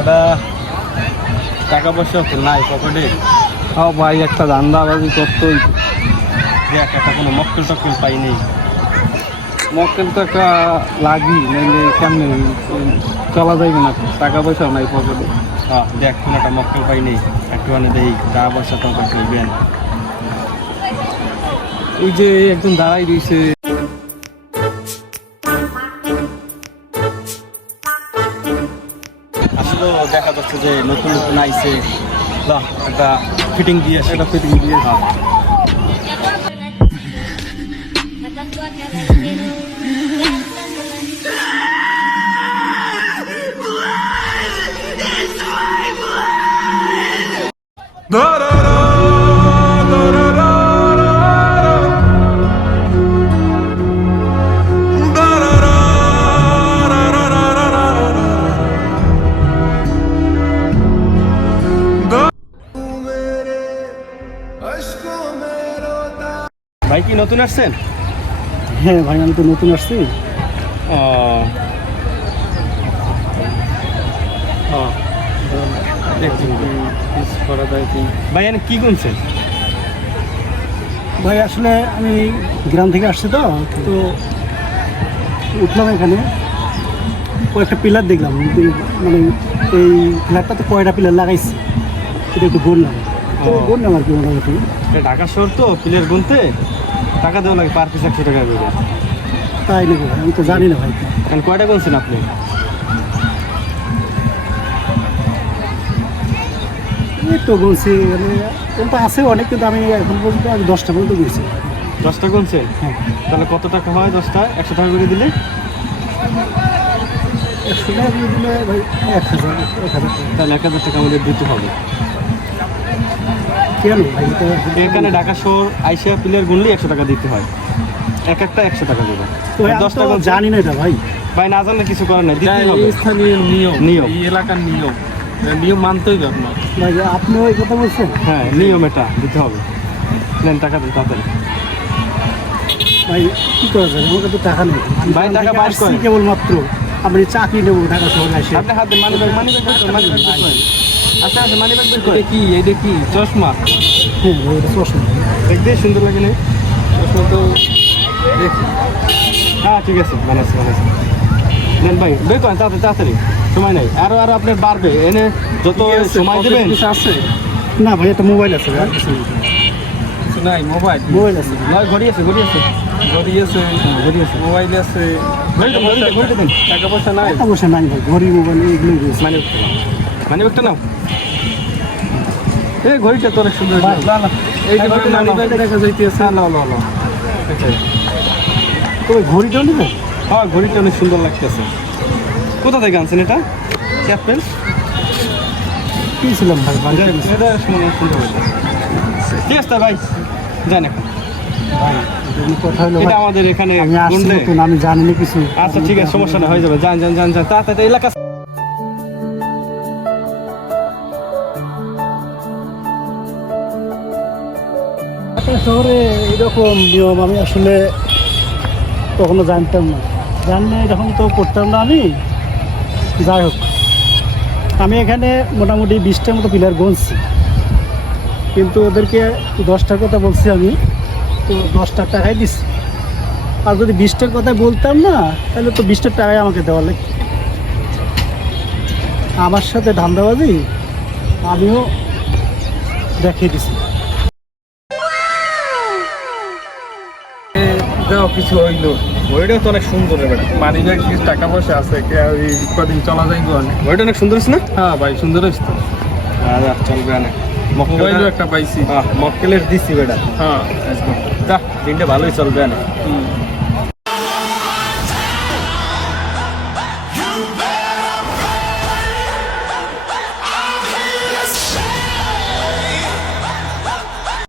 এটা টাকা পয়সা তো নাই পকেটে। হ্যাঁ ভাই, একটা ধান্দাবাজি করতেই। দেখ একটা কোনো মক্কেল টক্কেল পাই নেই। মক্কেল তো একটা লাগি, নাইলে কেমনে চলা যাইবে না, টাকা পয়সাও নাই পকেটে। হ্যাঁ দেখ কোনো একটা মক্কেল পাই নেই, একটু আনে দেই টাকা পয়সা টকা খেলবেন। এই যে একজন দাঁড়াই রয়েছে, আসলে দেখা যাচ্ছে যে নতুন নতুন আইছে, একটা ফিটিং দিয়ে আসি। একটা ফিটিং দিয়ে। হ্যাঁ ভাই কি নতুন আসছেন? হ্যাঁ ভাই, আমি তো নতুন আসছি। ও ও দেখছি করা যায় কি ভাই এনে কি গুনছেন? ভাই? আসলে আমি গ্রাম থেকে আসছি, তো তো উঠলাম এখানে, কয়েকটা পিলার দেখলাম, মানে এই পিলারটা তো কয়টা পিলার লাগাইছে, এটা একটু গুনলাম। তো ও। গুনলাম আর কি মোটামুটি। এটা ঢাকা শহর তো, প্লেয়ার গুনতে টাকা দেওয়া লাগে পার পিস 100 টাকা করে। তাই নাকি ভাই? আমি তো জানি না ভাই। এখন কয়টা গুনছেন আপনি? এই তো গুনছি, মানে কোনটা আছে অনেক, কিন্তু আমি এখন পর্যন্ত আমি 10টা পর্যন্ত গুনছি। 10টা গুনছেন? হ্যাঁ। তাহলে কত টাকা হয় 10টা? 100 টাকা করে দিলে 100 টাকা করে দিলে ভাই 1000 টাকা। তাহলে 1000 টাকা আমাদের দিতে হবে। কেন ভাই? এখানে ঢাকা শহর আইসা প্লেয়ার গুনলে 100 টাকা দিতে হয়, এক একটা 100 টাকা করে। তো আমি 10টা তো গুনছেন? জানি না এটা ভাই। ভাই না জানলে কিছু করার নাই, দিতেই হবে। স্থানীয় নিয়ম, নিয়ম। এই এলাকার নিয়ম, নিয়ম মানতেই হবে আপনার। ভাই আপনিও এই কথা বলছেন? হ্যাঁ নিয়ম, এটা দিতে হবে। নেন টাকা দিন তাড়াতাড়ি। ভাই কি করা যায়, আমার কাছে টাকা নেই ভাই, টাকা বাইর আসছি করেন। কেবলমাত্র, আমি চাকরি নেবো ঢাকা শহরে এসে। আপনি হাতে মানি ব্যাগ বের করেন, মানি ব্যাগ বের করেন। আচ্ছা আচ্ছা, মানি ব্যাগ বের করেন। কি এটা কি চশমা? হ্যাঁ ভাই, এটা চশমা। দেখতে সুন্দর লাগে না? চশমা তো দেখি। হ্যাঁ ঠিক আছে, বানাচ্ছি। নেন ভাই, বের করেন তাড়াতাড়ি তাড়াতাড়ি, সময় নাই। আরো আপনি বাড়বে, এনে যত সময় দেবেন। কিছু আছে? না ভাই, একটা মোবাইল আছে ভাই, আর কিছু নাই। মোবাইল আছে, নয় ঘড়ি আছে, ঘড়ি আছে, ঘড়ি আছে, ঘড়ি আছে, মোবাইল আছে। ঘড়িটা দেন। টাকা পয়সা নাই? টাকা পয়সা নাই ভাই, ঘড়ি মোবাইল এগুলোই রয়েছে। মানি ব্যাগটা নাও। এই ঘড়িটা তো অনেক সুন্দর। এই যে মানি ব্যাগে দেখা যাইতেছে। নাও নাও নাও। তবে ঘড়িটাও নেবে? হ্যাঁ ঘড়িটা অনেক সুন্দর লাগতেছে। কোথা থেকে আনছেন এটা? ক্যাপেল কিনছিলাম ভাই, বাজারে গেছি। এটা সুন্দর সুন্দর। ঠিক আছে ভাই, যান এখন। ভাই এগুলো কথা হলো এটা ভাই, আমাদের এখানে আমি আসছি গুনলে। নতুন, আমি জানি না কিছু। আচ্ছা ঠিক আছে, সমস্যা না, হয়ে যাবে। যান যান যান যান তাড়াতাড়ি এলাকা। ঢাকা শহরে এরকম নিয়ম আমি আসলে কখনো জানতাম না, জানলে এরকম তো করতাম না আমি। যাই হোক, আমি এখানে মোটামুটি 20টার মতো পিলার গুনছি, কিন্তু ওদেরকে 10টার কথা বলছি আমি, তো 10টা টাকাই দিচ্ছি। আর যদি 20টার কথা বলতাম না, তাহলে তো 20টার টাকাই আমাকে দেওয়া লাগে। আমার সাথে ধান্দাবাজি আমিও দেখিয়ে দিছি। দেওয়া কিছু হইলো, ঘড়িটাও তো অনেক সুন্দর এবার। মানি ব্যাগ কিছু টাকা পয়সা আছে, ওই কদিন চলা যাইব অনেক। ঘড়িটা অনেক সুন্দর আছে না? হ্যাঁ ভাই, সুন্দর হয়েছে তো। আচ্ছা চলবে অনেক। মোবাইলও একটা পাইছি। মক্কেলের দিচ্ছি বেটা। হ্যাঁ, যা দিনটা ভালোই চলবে অনেক। হুম।